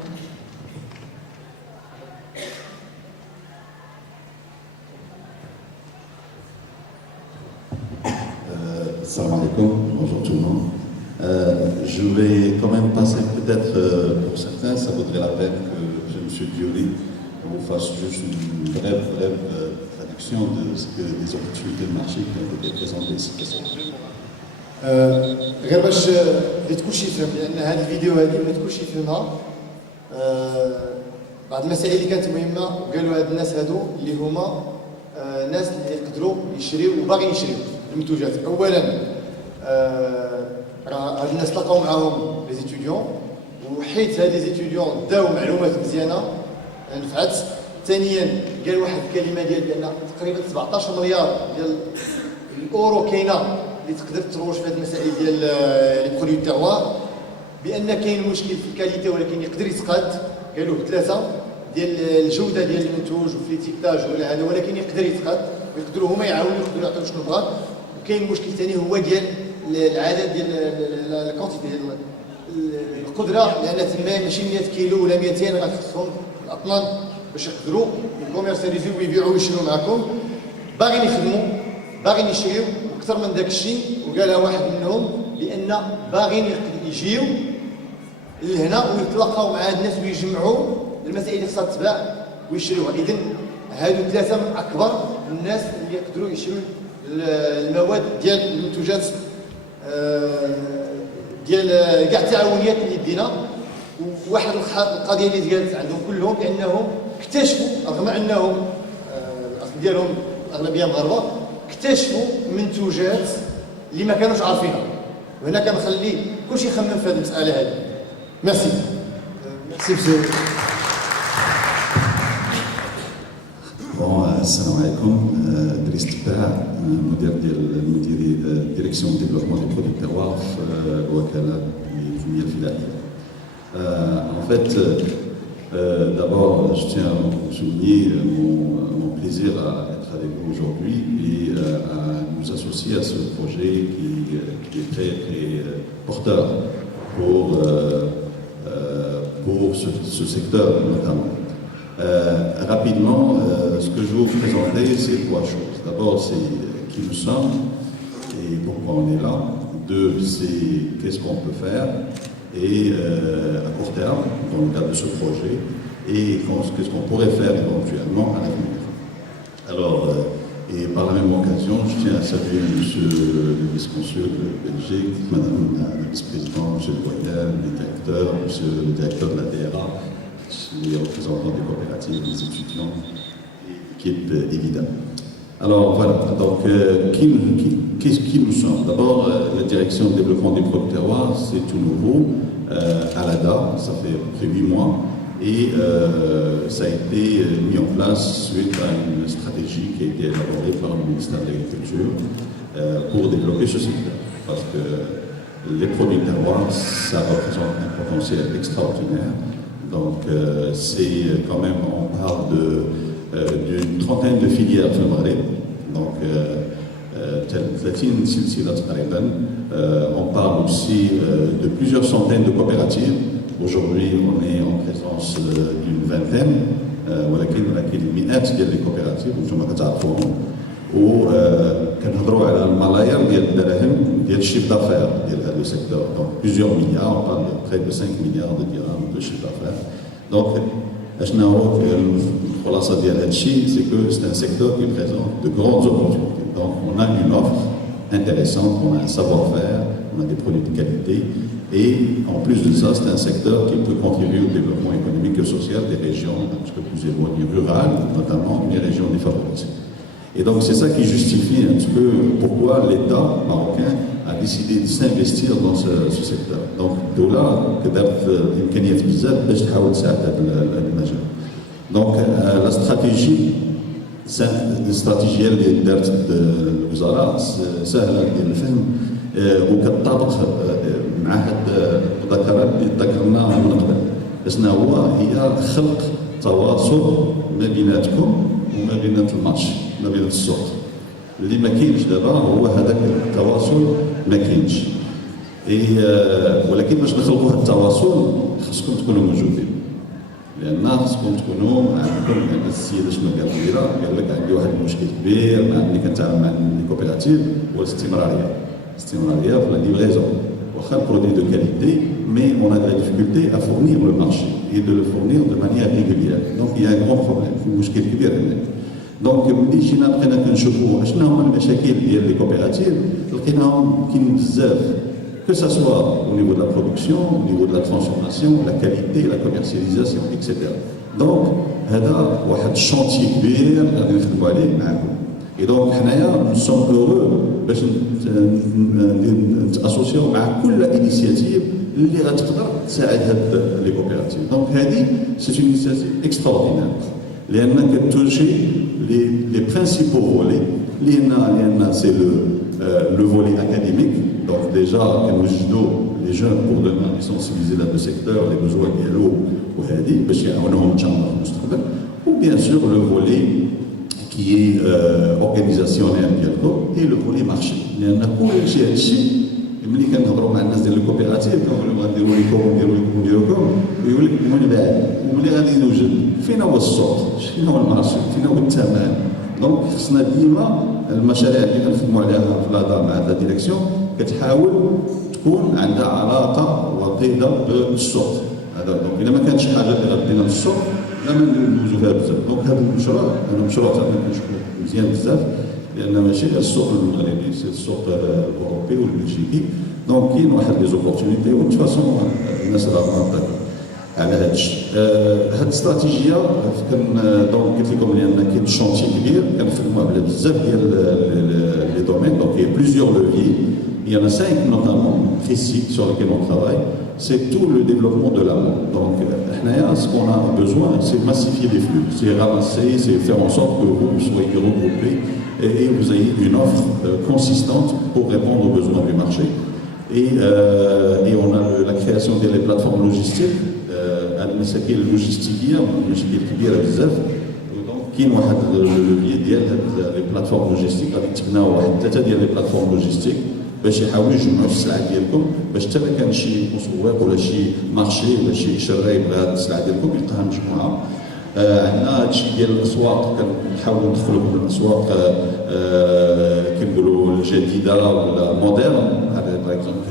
Salam alaikum, bonjour tout le monde. Je vais quand même passer peut-être, pour certains, ça vaudrait la peine que M. Diori vous fasse juste une brève traduction de ce que des opportunités de marché qui ont été présentées ici. غير باش تكون شي فهم لان هذه الفيديو هذه ما تكونش يفهمها بعض المسائل اللي كانت مهمه وقالوا هاد الناس هادو اللي هما ناس اللي يقدروا يشريو وباغيين يشريو المنتوجات. اولا راه هاد الناس تلاقاو معاهم لي زيتيديون وحيت هاد لي زيتيديون داو معلومات مزيانه نفعت. ثانيا قال واحد الكلمه ديال بان تقريبا 17 مليار ديال الاورو كاينه اللي تقدر تروج في هذه المسائل ديال لي برودوي تاعوار، بان كاين مشكل في الكاليتي ولكن يقدر يتقاد. قالوا بثلاثه ديال الجوده ديال المنتوج وفي ليتيكتاج ولا هذا، ولكن يقدر يتقاد ويقدروا هما يعاونوا يقدروا يعطيو شنو بغا. وكاين مشكل ثاني هو ديال العدد ديال الكونتيتي ديال القدره، لان تما ماشي 100 كيلو ولا 200 غتخصهم الاطنان باش يقدروا يكوميرسياليزيو ويبيعوا ويشريو معكم. باغيين يخدموا باغيين يشريو اكثر من داك الشيء. وقالها واحد منهم بان باغيين يجيو لهنا ويتلاقاو مع هاد الناس ويجمعوا المسائل اللي خصها تتباع ويشريوها. اذا هادو ثلاثه من اكبر الناس اللي يقدروا يشريو المواد ديال المنتوجات ديال كاع التعاونيات اللي دينا. وواحد القضيه اللي قالت عندهم كلهم بانهم اكتشفوا رغم انهم الاصل ديالهم اغلبيه مغاربه اكتشفوا منتوجات اللي ما كانوش عارفينها. وهنا كنخلي كلشي يخمم في هذه المساله هذه. ميرسي. ميرسي. Bon, assalamu alaikum. Driss Tebaa, مدير ديال ديريكسيون ديفلوبمون دي برودوي تيروار في الوكاله الحكوميه الفدائيه. En fait, d'abord, je tiens à vous souligner mon plaisir à être avec vous aujourd'hui et à nous associer à ce projet qui est très, très porteur pour ce secteur notamment. Rapidement, ce que je vais vous présenter, c'est trois choses. D'abord, c'est qui nous sommes et pourquoi on est là. Deux, c'est qu'est-ce qu'on peut faire et à court terme, dans le cadre de ce projet, et qu'est-ce qu'on pourrait faire éventuellement à l'avenir. Alors, et par la même occasion, je tiens à saluer Monsieur le vice-consul de Belgique, Madame la vice-présidente, Monsieur le Goyal, le directeur, Monsieur le directeur de la DRA, les représentants des coopératives, les étudiants, et l'équipe évidemment. Alors voilà, donc qu'est-ce qui nous sommes? D'abord, la direction de développement des produits terroirs, c'est tout nouveau, à l'ADA, ça fait à peu près 8 mois, et ça a été mis en place suite à une stratégie qui a été élaborée par le ministère de l'Agriculture pour développer ce secteur. Parce que les produits terroirs, ça représente un potentiel extraordinaire. Donc c'est quand même, on parle d'une trentaine de filières في المغرب. Donc 30 سلسلة تقريبا. On parle aussi de plusieurs centaines de coopératives. Aujourd'hui, on est en présence d'une vingtaine, ولكن مئات ديال les coopératives وانتم كتعرفوهم. وكنهضروا على الملايير ديال الدراهم ديال الشيف d'affaires ديال هذا السيكتور. Donc plusieurs milliards, on parle de près de 5 milliards de dirhams de chiffre d'affaires. Donc اشنا هو الخلاصه ديال هذا الشيء c'est que c'est un secteur qui présente de grandes opportunités. Donc on a une offre intéressante, on a un savoir-faire, on a des produits de qualité et en plus de ça c'est un secteur qui peut contribuer au développement économique et social des régions un petit peu plus éloignées, rurales notamment, les régions défavorisées. Et donc c'est ça qui justifie un petit peu pourquoi l'État marocain a décidé de s'investir dans ce secteur. Donc الدولة كدارت إمكانيات بزاف باش تحاول تساعد هذا المجال. Donc la الاستراتيجية اللي دارت الوزارة سهلة ديال الفهم وكتطابق مع هاد المذكرات اللي ذكرناها من قبل. شنو هي خلق تواصل ما بيناتكم وما بين المارشي، ما بين السوق. اللي ما كاينش دابا هو هذاك التواصل ما كاينش. ولكن باش نخلقوا هذا التواصل خصكم تكونوا موجودين. لان خصكم تكونوا عندكم يعني السيده شنو قال كبيره قال لك عندي واحد المشكل كبير ملي كنتعامل مع الكوبيراتيف هو الاستمراريه. الاستمراريه في لا ليفريزون. واخا البرودوي دو كاليتي مي اون ا دي ديفيكولتي ا فورنير لو مارشي et de le fournir de manière régulière. Donc il y a un grand problème, في مشكل كبير هناك. دونك ملي جينا بقينا كنشوفوا شنو هما المشاكل ديال لي كوبيراتيف لقيناهم كاين بزاف que ça soit au niveau de la production, au niveau de la transformation, la qualité, la commercialisation, etc. Donc هذا واحد الشانتي كبير غادي نخدموا عليه معاكم. Et donc حنايا nous sommes heureux باش نتاسوسيو مع كل انيشياتيف اللي غتقدر تساعد هاد لي كوبيراتيف. دونك هذه سي اون انيشياتيف اكستراوردينير لان كتوجي لي برينسيبو فولي لان سي لو فولي اكاديميك. دونك ديجا كنوجدوا لي جون بور دومان سونسيبيزي لهذا السيكتور لي بوزوا ديالو وهذه باش يعاونوهم ان شاء الله في المستقبل. وبيان سور لو فولي qui est organisationnel et le volet marché. لأن كل شيء هادشي ملي كنهضروا مع الناس ديال الكوبيراتيف كنقولوا غنديروا لكم ونديروا لكم ويقول لك من بعد وملي غادي نوجد فين هو السوق؟ فين هو المارشي؟ فين هو الثمن؟ دونك خصنا ديما المشاريع اللي كنخدموا عليها في لادا مع لا ديريكسيون كتحاول تكون عندها علاقه وطيده بالسوق. هذا دونك الا ما كانتش حاجه اللي غدينا للسوق لا ما ندوزو فيها بزاف. دونك هذا المشروع تاعنا كنشوفوه مزيان بزاف لان ماشي غير السوق المغربي سي السوق الاوروبي والبلجيكي. دونك كاين واحد لي زوبورتونيتي و دو فاسون الناس راه على هذا الشيء. هذه الاستراتيجيه كان دونك قلت لكم لان كاين شونتي كبير كنخدموا على بزاف ديال لي دومين. دونك il y a plusieurs leviers. Il y en a 5 notamment précis sur lesquels on travaille. C'est tout le développement de l'amont. Donc, ce qu'on a besoin, c'est massifier les flux, c'est ramasser, c'est faire en sorte que vous soyez regroupés et vous ayez une offre consistante pour répondre aux besoins du marché. Et on a la création des plateformes logistiques, المساكين اللوجستيكيه مشكل كبير بزاف. دونك كاين واحد اللوفيي ديال هاد لي بلاتفورم لوجيستيك غادي تبناو واحد 3 ديال لي بلاتفورم لوجيستيك باش يحاولوا يجمعوا السلعه ديالكم باش حتى ما كان شي مسوق ولا شي مارشي ولا شي شراي بغى هاد السلعه ديالكم يلقاها مجموعه. عندنا هادشي ديال الاسواق كنحاولوا ندخلوا في الاسواق كنقولوا الجديده ولا موديرن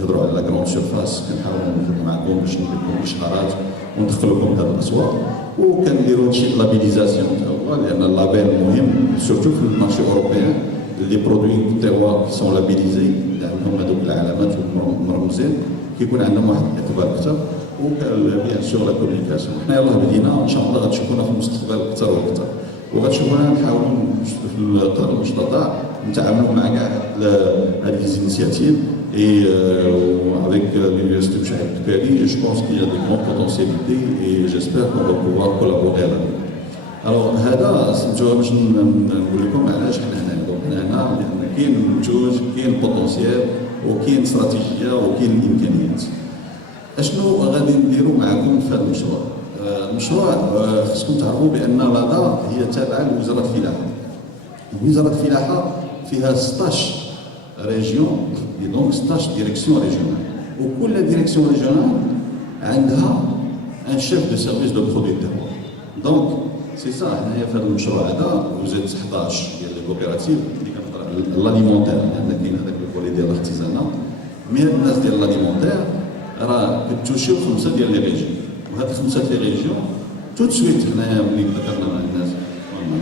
كنهضروا على لا كروند سيرفاس كنحاولوا نخدموا معكم باش ندير لكم اشهارات وندخلوكم لهذه الاسواق وكنديروا شي لابيليزاسيون تا هو لان اللابيل مهم سورتو في المارشي اوروبيان لي برودوي تيوا سون لابيليزي اللي عندهم هذوك العلامات مرموزين كيكون عندهم واحد الاقبال اكثر وبيان سور لا كوميونيكاسيون. حنا يلاه بدينا ان شاء الله غتشوفونا في المستقبل اكثر واكثر وغتشوفونا نحاولوا في القدر المستطاع نتعاملوا مع كاع هذه ليزينيسياتيف et avec l'université de Chahab Kali, je pense qu'il y a des grandes potentialités et j'espère qu'on va pouvoir collaborer avec eux. Alors, هذا سميتوها باش نقول لكم علاش حنا هنا. هنا لان كاين منتوج كاين بوتونسيال وكاين استراتيجيه وكاين الامكانيات. اشنو غادي نديروا معكم في هذا المشروع؟ المشروع خصكم تعرفوا بان لادا هي تابعه لوزاره الفلاحه. وزاره الفلاحه فيها 16 ريجيون et donc 16 directions régionales. وكل ديريكسيون ريجيونال عندها ان شيف دو سيرفيس دو برودوي تيروا. دونك سي سا هنايا في هذا المشروع هذا وزيد 11 ديال لي كوبيراتيف اللي كنهضر على الاليمونتير لان كاين هذاك الفولي ديال الارتيزانا. مي هاد الناس ديال الاليمونتير راه كتمشيو 5 ديال لي ريجيون وهاد 5 لي ريجيون تو سويت حنايا ملي ذكرنا مع الناس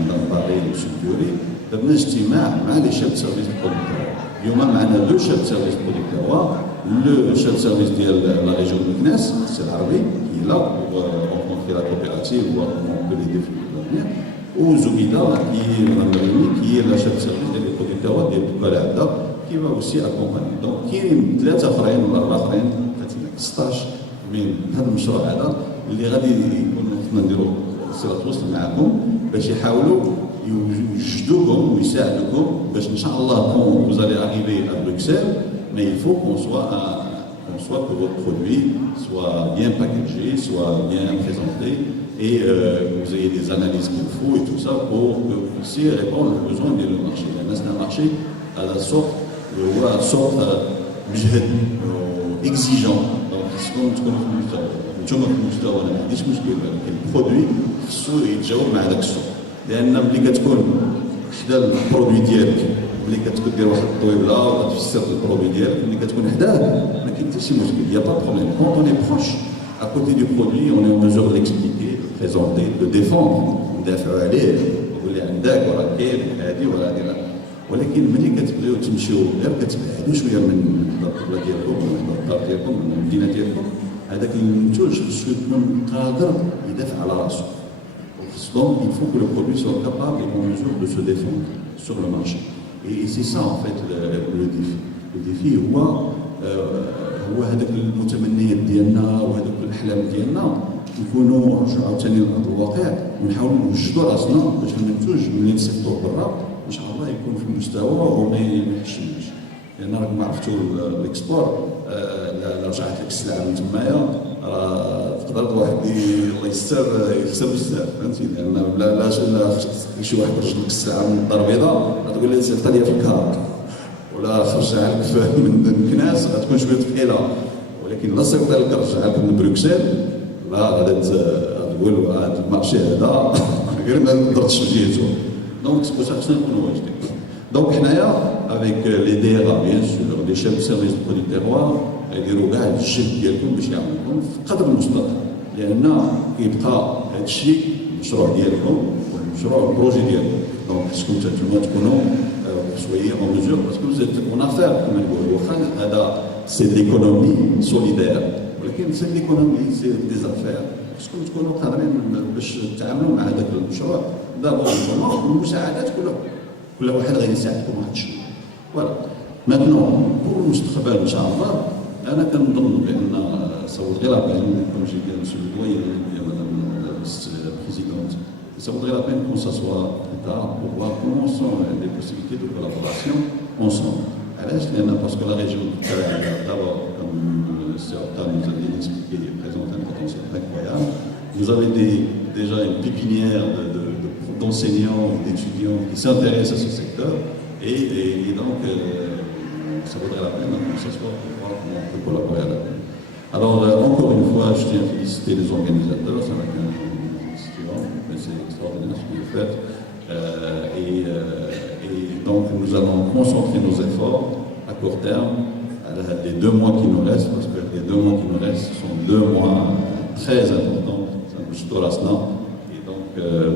مع باري وسيكوري درنا اجتماع مع لي شيف سيرفيس برودكتور. اليوم معنا دو شيف سيرفيس برودكتور لو شيف سيرفيس ديال لا ريجيون دو مكناس سي العربي كي لا في لا كوبيراتيف و بو لي ديفي وزبيده qui est la chef de service des producteurs ديال البلاد qui va aussi accompagner. Donc كاين 3 اخرين ولا 4 اخرين 16 من هذا المشروع هذا اللي غادي يكونوا نديروا صله وصل معكم باش يحاولوا يوجدوكم ويساعدوكم باش ان شاء الله quand vous allez arriver à Bruxelles, mais il faut qu'on soit que votre produit soit bien packagé, soit bien présenté et vous ayez des analyses qu'il faut et tout ça pour que vous puissiez répondre aux besoins du marché. C'est un marché à la sorte مجهد exigeant. Donc شكون تكون في المستوى نتوما في المستوى انا ما عنديش مشكل ولكن البرودوي خصو يتجاوب مع داك السوق لان ملي كتكون حدا البرودوي ديالك ملي كتكون دير واحد الطويبله ولا تفسر البرودوي ديالك ملي كتكون حداه ما كاين حتى شي مشكل. يا با بروبليم كونط اون اي بروش à côté du produit on est en mesure de l'expliquer de le présenter de le défendre ندافعوا عليه نقول لي عندك وراه كاين هذه وراه هذه. ولكن ملي كتبداو تمشيو غير كتبعدوا شويه من الطبله ديالكم من الدار ديالكم من المدينه ديالكم هذاك المنتوج خصو يكون قادر يدافع على راسو. Donc il faut que le produit soit capable et en mesure de se défendre sur le marché. Et c'est ça en fait le défi. Le défi هو هذاك المتمنيات ديالنا وهذوك الاحلام ديالنا نكونوا نرجعوا عاوتاني لارض الواقع ونحاولوا نوجدوا راسنا باش المنتوج ملي نصيفطوه برا ان شاء الله يكون في المستوى وما يحشمش. لان راكم عرفتوا الاكسبور لا رجعت لك السلعه من تمايا راه تقدر واحد الله يستر يخسر بزاف فهمتي. لان لا شي واحد يرجع لك السلعه من الدار البيضاء غتقول لي سير لي في الكار ولا خرجها لك من مكناس غتكون شويه ثقيله. ولكن لا صيفط لك رجعها لك من بروكسل لا غادي تقول هذا المارشي هذا غير ما نقدرش نجيتو. دونك خصنا نكونوا واجدين. دونك حنايا افيك لي دي ار بيان سور لي شيف سيرفيس برودوي تيروا يديروا كاع الجهد ديالكم باش يعاونوكم في قدر المستطاع لان كيبقى هذا الشيء المشروع ديالكم والمشروع البروجي ديالكم. دونك خصكم نتوما تكونوا شويه اون ميزور باسكو زيد اون افير كما نقولوا واخا هذا سي ليكونومي سوليدير ولكن سي ليكونومي سي دي زافير. خصكم تكونوا قادرين باش تتعاملوا مع هذاك المشروع دابا والمساعدات كل واحد غادي يساعدكم واحد الشيء. فوالا ماتنون بور المستقبل ان شاء الله انا كنظن بان صوت غير بان كوم جي كان سو دوي يا مدام البريزيدونت صوت غير بان كون سا سوا دا بور voir comment sont les possibilités de collaboration ensemble. علاش؟ لان باسكو لا ريجيون d'abord comme certains nous a expliqué présente un potentiel incroyable. Vous avez déjà une pépinière d'enseignants et d'étudiants qui s'intéressent à ce secteur et donc ça vaudrait la peine que ce soit pour voir comment on peut collaborer avec eux. Alors encore une fois, je tiens à féliciter les organisateurs, ça n'a qu'un question, mais c'est extraordinaire ce que vous faites. Et donc nous allons concentrer nos efforts à court terme les 2 mois qui nous restent, parce que les 2 mois qui nous restent sont 2 mois très importants. Et donc,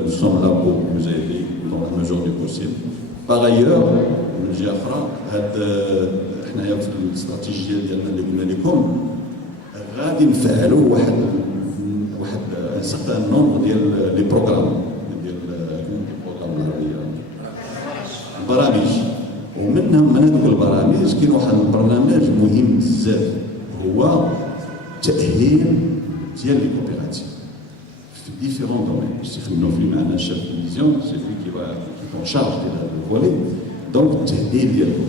nous sommes là pour vous aider dans la mesure du possible. Par ailleurs, من جهة أخرى حنايا في الاستراتيجية ديالنا اللي قلنا لكم غادي نفعلوا واحد ان سيغتان نومبر ديال لي بروغرام ديال البروغرام العربية البرامج ومنهم من هذوك البرامج كاين واحد البرنامج مهم بزاف هو تأهيل ديال لي كوبيراتيف في ديفيرون دومين يستخدموا فيه معنا الشيف ديفيزيون سي في كي كون شارج ديال هذا الفولي دونك التأهيل ديالهم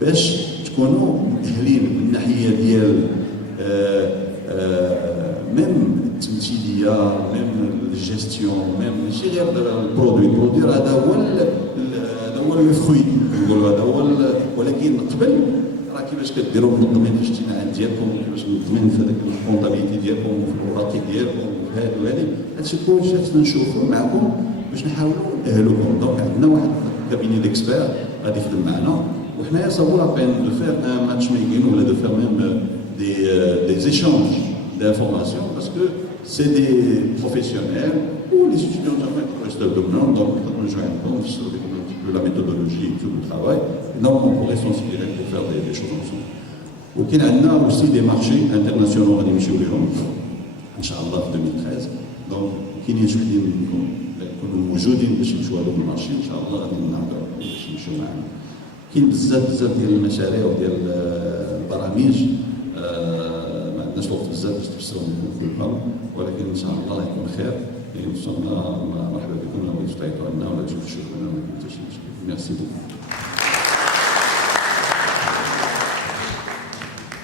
باش تكونوا مؤهلين من الناحيه ديال ميم التمثيليه ميم الجيستيون ميم ماشي غير البرودوي هذا هو لو فروي نقولوا هذا هو ولكن قبل راه كيفاش كديروا منظمين في الاجتماعات ديالكم كيفاش منظمين في هذاك الكونطابيليتي ديالكم وفي الوراقي ديالكم وفي هذا وهذه هادشي كلشي خصنا نشوفوا معكم باش نحاولوا نأهلوكم دونك عندنا واحد كابيني ديكسبير غادي يخدم معنا وحنايا صابوا لا بين دو فير ان ماتش ميكين ولا دو فير ميم دي échanges d'informations parce que c'est des professionnels ou les étudiants jamais restent dominants donc nous joignons sur un petit peu la méthodologie et tout le travail et donc on pourrait s'inspirer pour faire des choses ensemble. وكاين عندنا aussi des marchés internationaux غادي نمشيو لهم ان شاء الله في 2013 donc كاينين شي وحدين منكم يكونوا موجودين باش يمشيو لهم المارشي ان شاء الله غادي نهضروا باش يمشيو معنا. كاين بزاف ديال المشاريع وديال البرامج ما عندناش وقت بزاف باش تفسرهم كلهم ولكن ان شاء الله يكون خير يعني وصلنا مرحبا بكم لو بغيتوا تعيطوا لنا ولا تجيو تشوفوا لنا ما كاين حتى شي مشكل. ميرسي بوكو.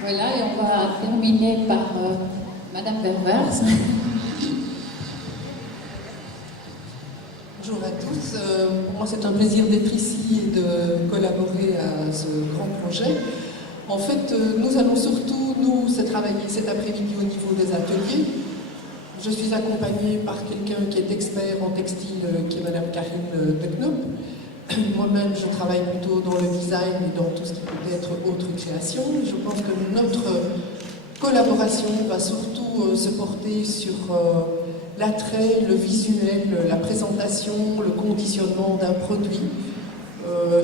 Voilà, et on va terminer par Madame Ververs. Bonjour à tous. Pour moi, c'est un plaisir d'être ici et de collaborer à ce grand projet. En fait, nous allons surtout, travailler cet après-midi au niveau des ateliers. Je suis accompagnée par quelqu'un qui est expert en textile, qui est Madame Karine de Knop. Moi-même, je travaille plutôt dans le design et dans tout ce qui peut être autre création. Je pense que notre collaboration va surtout se porter sur l'attrait, le visuel, la présentation, le conditionnement d'un produit.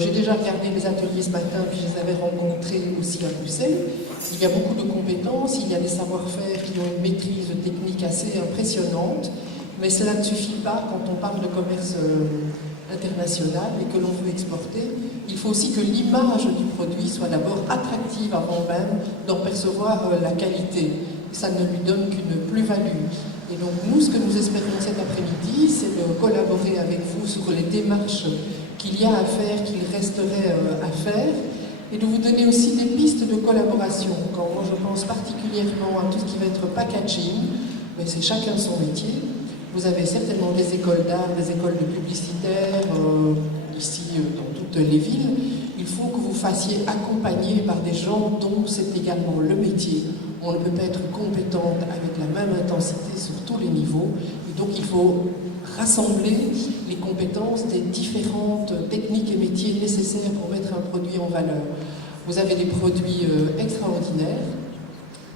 J'ai déjà regardé les ateliers ce matin, puis je les avais rencontrés aussi à Bruxelles. Il y a beaucoup de compétences, il y a des savoir-faire qui ont une maîtrise technique assez impressionnante, mais cela ne suffit pas quand on parle de commerce international et que l'on veut exporter. Il faut aussi que l'image du produit soit d'abord attractive avant même d'en percevoir la qualité. Ça ne lui donne qu'une plus-value. Et donc nous, ce que nous espérons cet après-midi, c'est de collaborer avec vous sur les démarches qu'il y a à faire, qu'il resterait à faire, et de vous donner aussi des pistes de collaboration. Quand moi je pense particulièrement à tout ce qui va être packaging, mais c'est chacun son métier. Vous avez certainement des écoles d'art, des écoles de publicitaires, ici dans toutes les villes. Il faut que vous fassiez accompagner par des gens dont c'est également le métier. On ne peut pas être compétente avec la même intensité sur tous les niveaux. Et donc il faut rassembler les compétences des différentes techniques et métiers nécessaires pour mettre un produit en valeur. Vous avez des produits extraordinaires.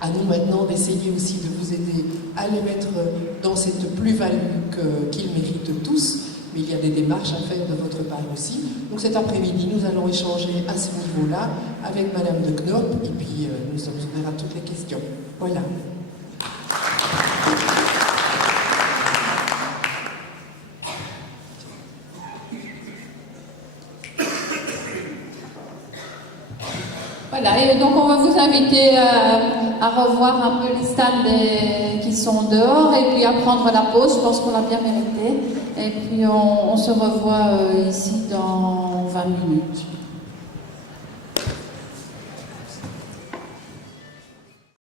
À nous maintenant d'essayer aussi de vous aider à les mettre dans cette plus-value qu'ils méritent tous. Mais il y a des démarches à faire de votre part aussi. Donc cet après-midi, nous allons échanger à ce niveau-là avec Madame de Knop et puis nous sommes ouverts à toutes les questions. Voilà. Voilà, et donc on va vous inviter à revoir un peu les stands qui sont dehors et puis à prendre la pause, je pense qu'on l'a bien mérité. Et puis on se revoit ici dans 20 minutes.